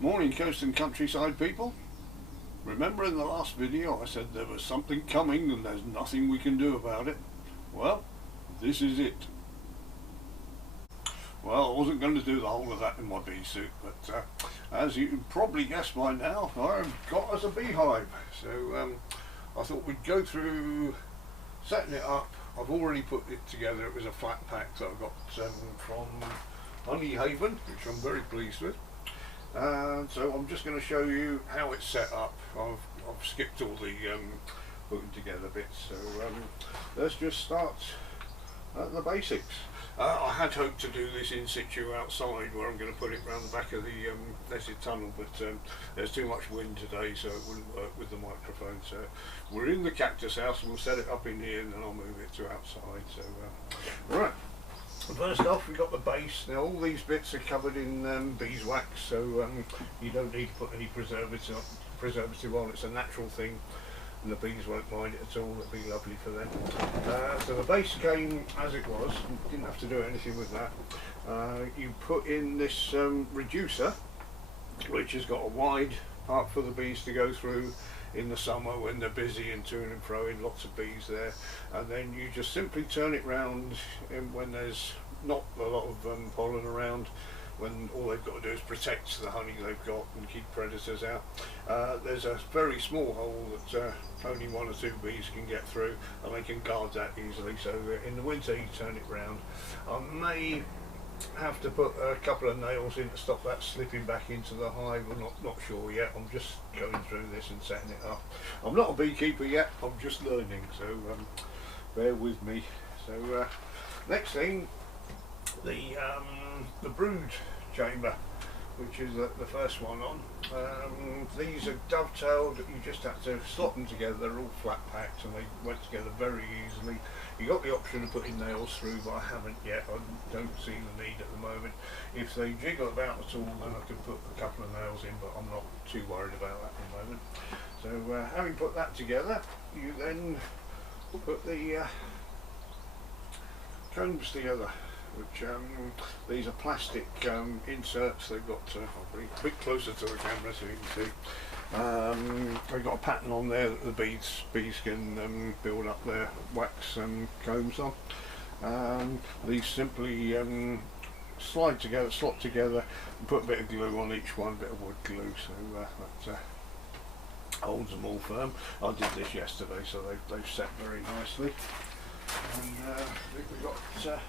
Morning coast and countryside people. Remember in the last video I said there was something coming and there's nothing we can do about it? Well, this is it. Well, I wasn't going to do the whole of that in my bee suit, but as you can probably guess by now, I've got us a beehive. So I thought we'd go through setting it up. I've already put it together. It was a flat pack that I got from Honey Haven, which I'm very pleased with. So I'm just going to show you how it's set up. I've skipped all the putting together bits, so let's just start at the basics. I had hoped to do this in situ outside where I'm going to put it around the back of the netted tunnel, but there's too much wind today so it wouldn't work with the microphone. So we're in the cactus house and we'll set it up in here and then I'll move it to outside. So right. First off, we've got the base. Now all these bits are covered in beeswax, so you don't need to put any preservative on. It's a natural thing and the bees won't mind it at all. It'll be lovely for them. So the base came as it was. You didn't have to do anything with that. You put in this reducer, which has got a wide part for the bees to go through in the summer when they're busy and to and fro in, lots of bees there, and then you just simply turn it round when there's not a lot of pollen around, when all they've got to do is protect the honey they've got and keep predators out. There's a very small hole that only one or two bees can get through and they can guard that easily, so in the winter you turn it round. I may have to put a couple of nails in to stop that slipping back into the hive. I'm not sure yet. I'm just going through this and setting it up. I'm not a beekeeper yet, I'm just learning, so bear with me. So next thing, the brood chamber, which is the first one on. These are dovetailed. You just have to slot them together. They're all flat packed and they went together very easily. You got the option of putting nails through, but I haven't yet. I don't see the need at the moment. If they jiggle about at all, then I could put a couple of nails in, but I'm not too worried about that at the moment. So having put that together, you then put the combs together, which these are plastic inserts. They've got I'll bring it a bit closer to the camera so you can see. They've got a pattern on there that the bees can build up their wax combs on. These simply slot together and put a bit of glue on each one, a bit of wood glue, so that holds them all firm. I did this yesterday, so they've set very nicely. And I think we've got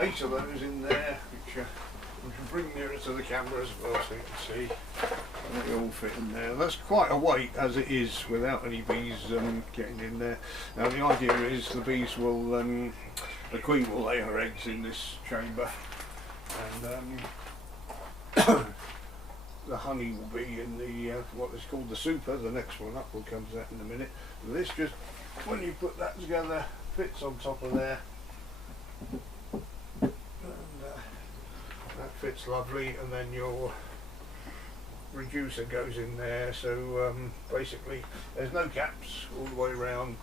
8 of those in there, which we can bring nearer to the camera as well so you can see. They all fit in there. That's quite a weight as it is without any bees getting in there. Now the idea is the bees will, the queen will lay her eggs in this chamber, and the honey will be in the what is called the super. The next one up will come to that in a minute. But this just, when you put that together, fits on top of there. That fits lovely, and then your reducer goes in there, so basically there's no gaps all the way around.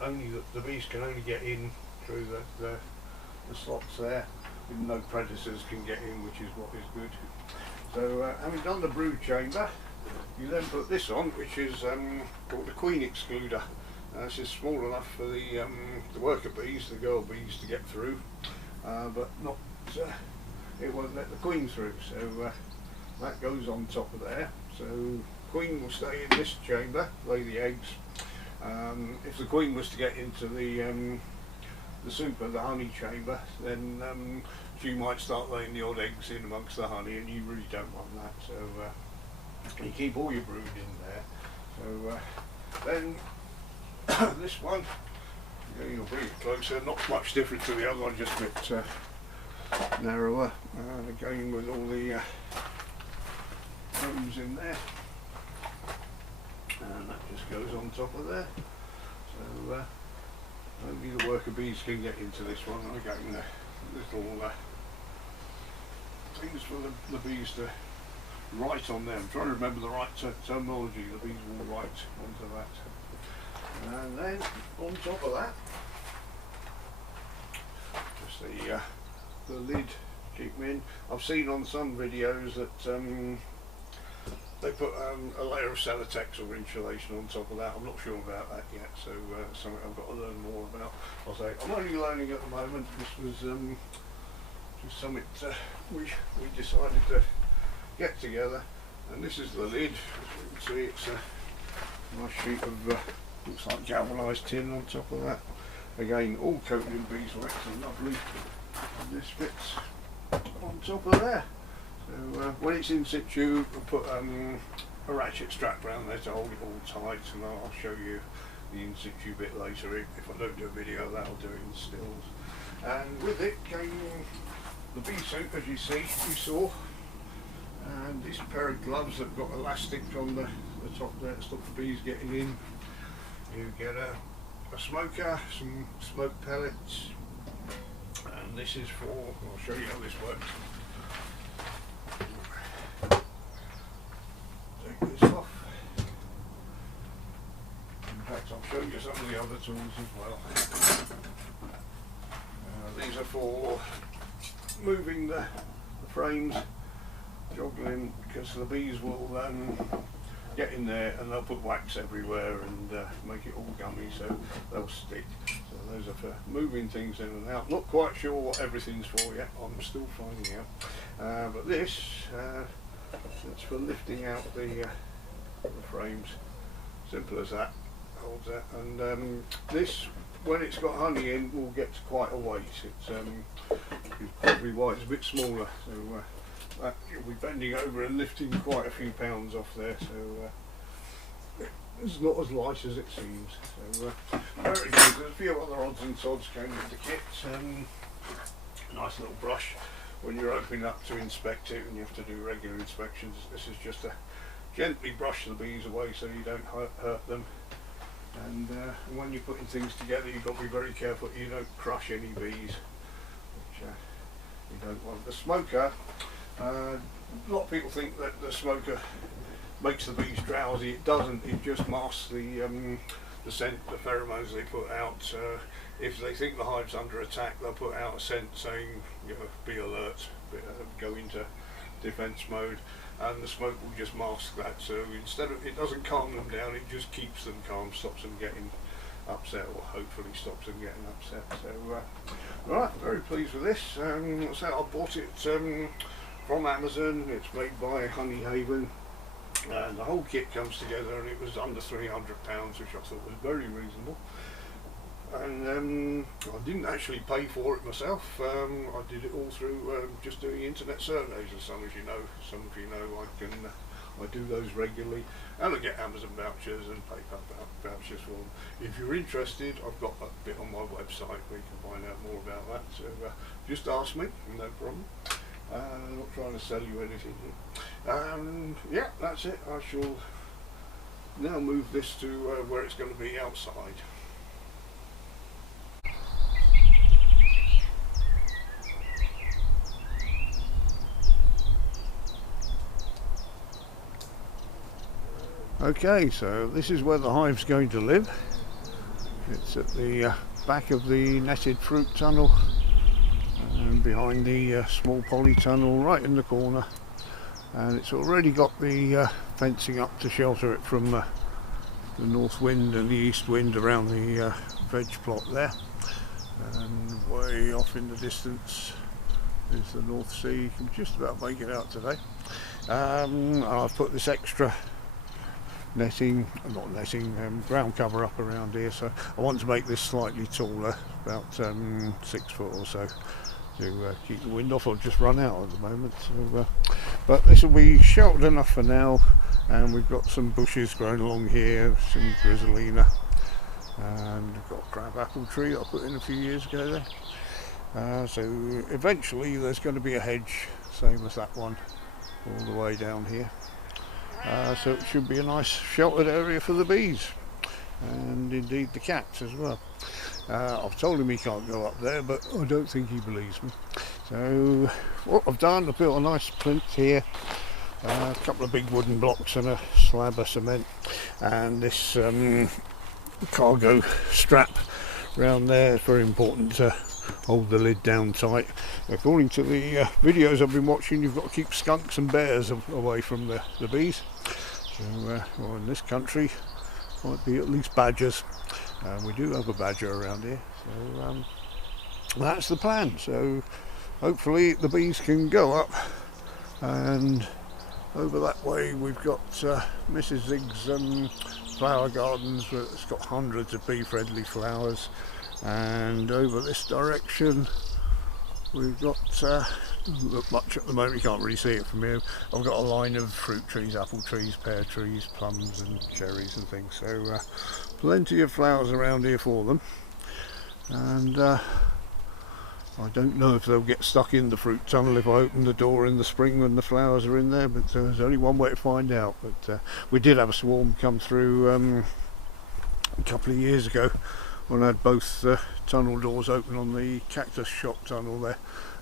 Only the bees can only get in through the slots there, and no predators can get in, which is what is good. So having done the brood chamber, you then put this on, which is called the queen excluder. This is small enough for the worker bees, the girl bees, to get through, but not it won't let the queen through, so that goes on top of there. So queen will stay in this chamber, lay the eggs. If the queen was to get into the super, the honey chamber, then she might start laying the odd eggs in amongst the honey, and you really don't want that. So you keep all your brood in there. So then this one, you'll bring it closer, not much different to the other one, just a bit narrower, again with all the combs in there, and that just goes on top of there. So only the worker bees can get into this one. Again, little things for the bees to write on there. I'm trying to remember the right terminology. The bees will write onto that. And then on top of that, just the lid keep them in. I've seen on some videos that they put a layer of Celotex or insulation on top of that. I'm not sure about that yet, so something I've got to learn more about. I'll say I'm only learning at the moment. This was just something we decided to get together, and this is the lid. As you can see, it's a nice sheet of looks like galvanised tin on top of that. Again, all coated in beeswax and lovely. And this fits on top of there. So when it's in situ, I put a ratchet strap around there to hold it all tight, and I'll show you the in situ bit later. If I don't do a video of that, I'll do it in stills. And with it came the bee suit, as you see, you saw, and this pair of gloves that got elastic on the top there to stop the bees getting in. You get a smoker, some smoke pellets, and this is for, I'll show you how this works. Take this off. In fact, I'll show you some of the other tools as well. These are for moving the frames, joggling, because the bees will get in there and they'll put wax everywhere and make it all gummy, so they'll stick. So those are for moving things in and out. Not quite sure what everything's for yet, I'm still finding out. But this, that's for lifting out the frames. Simple as that. Holds that. And this, when it's got honey in, will get to quite a weight. It's probably why it's a bit smaller. So you'll be bending over and lifting quite a few pounds off there, so it's not as light as it seems. So very good. There's a few other odds and sods came with the kit. A nice little brush when you're opening up to inspect it, and you have to do regular inspections. This is just to gently brush the bees away so you don't hurt them. And when you're putting things together, you've got to be very careful you don't crush any bees, which you don't want. The smoker, a lot of people think that the smoker makes the bees drowsy. It doesn't. It just masks the scent, the pheromones they put out. If they think the hive's under attack, they'll put out a scent saying, you know, be alert, go into defense mode, and the smoke will just mask that. So instead of, it doesn't calm them down, it just keeps them calm, stops them getting upset, or hopefully stops them getting upset. So right, very pleased with this. So I bought it from Amazon. It's made by Honey Haven, and the whole kit comes together, and it was under £300, which I thought was very reasonable. And I didn't actually pay for it myself. I did it all through just doing internet surveys, as some of you know. I do those regularly, and I get Amazon vouchers and PayPal vouchers for them. If you're interested, I've got a bit on my website where you can find out more about that. So just ask me, no problem. I'm not trying to sell you anything. Yeah, that's it. I shall now move this to where it's going to be outside. Okay, so this is where the hive's going to live. It's at the back of the netted fruit tunnel, and behind the small poly tunnel right in the corner, and it's already got the fencing up to shelter it from the north wind and the east wind around the veg plot there. And way off in the distance is the North Sea. You can just about make it out today. I've put this extra ground cover up around here, so I want to make this slightly taller, about 6 foot or so, to keep the wind off, or just run out at the moment. So, but this will be sheltered enough for now, and we've got some bushes growing along here, some grisolina, and we've got a crab apple tree I put in a few years ago there. So eventually there's going to be a hedge, same as that one, all the way down here. So it should be a nice sheltered area for the bees, and indeed the cats as well. I've told him he can't go up there, but I don't think he believes me. So what I've done, I've built a nice plinth here, a couple of big wooden blocks and a slab of cement, and this cargo strap round there is very important to hold the lid down tight. According to the videos I've been watching, you've got to keep skunks and bears away from the bees. So well, in this country, might be at least badgers. We do have a badger around here, so that's the plan. So hopefully the bees can go up, and over that way we've got Mrs. Zig's flower gardens, where it's got hundreds of bee friendly flowers, and over this direction we've got doesn't look much at the moment, you can't really see it from here. I've got a line of fruit trees, apple trees, pear trees, plums and cherries and things, so plenty of flowers around here for them. And I don't know if they'll get stuck in the fruit tunnel if I open the door in the spring when the flowers are in there, but there's only one way to find out. But we did have a swarm come through a couple of years ago when I had both tunnel doors open on the cactus shop tunnel there,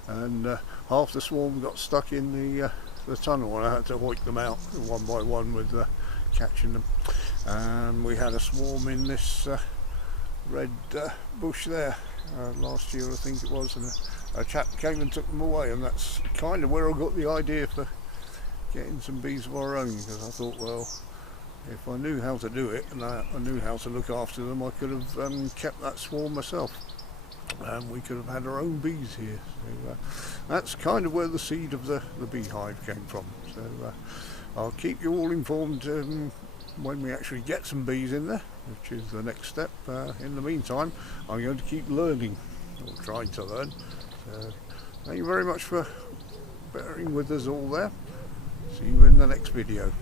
and half the swarm got stuck in the tunnel, and I had to hoik them out one by one with catching them. And we had a swarm in this red bush there last year, I think it was, and a chap came and took them away, and that's kind of where I got the idea for getting some bees of our own, because I thought, well, if I knew how to do it and I knew how to look after them, I could have kept that swarm myself, and we could have had our own bees here. So that's kind of where the seed of the beehive came from. So I'll keep you all informed when we actually get some bees in there, which is the next step. In the meantime, I'm going to keep learning, or trying to learn. So thank you very much for bearing with us all there. See you in the next video.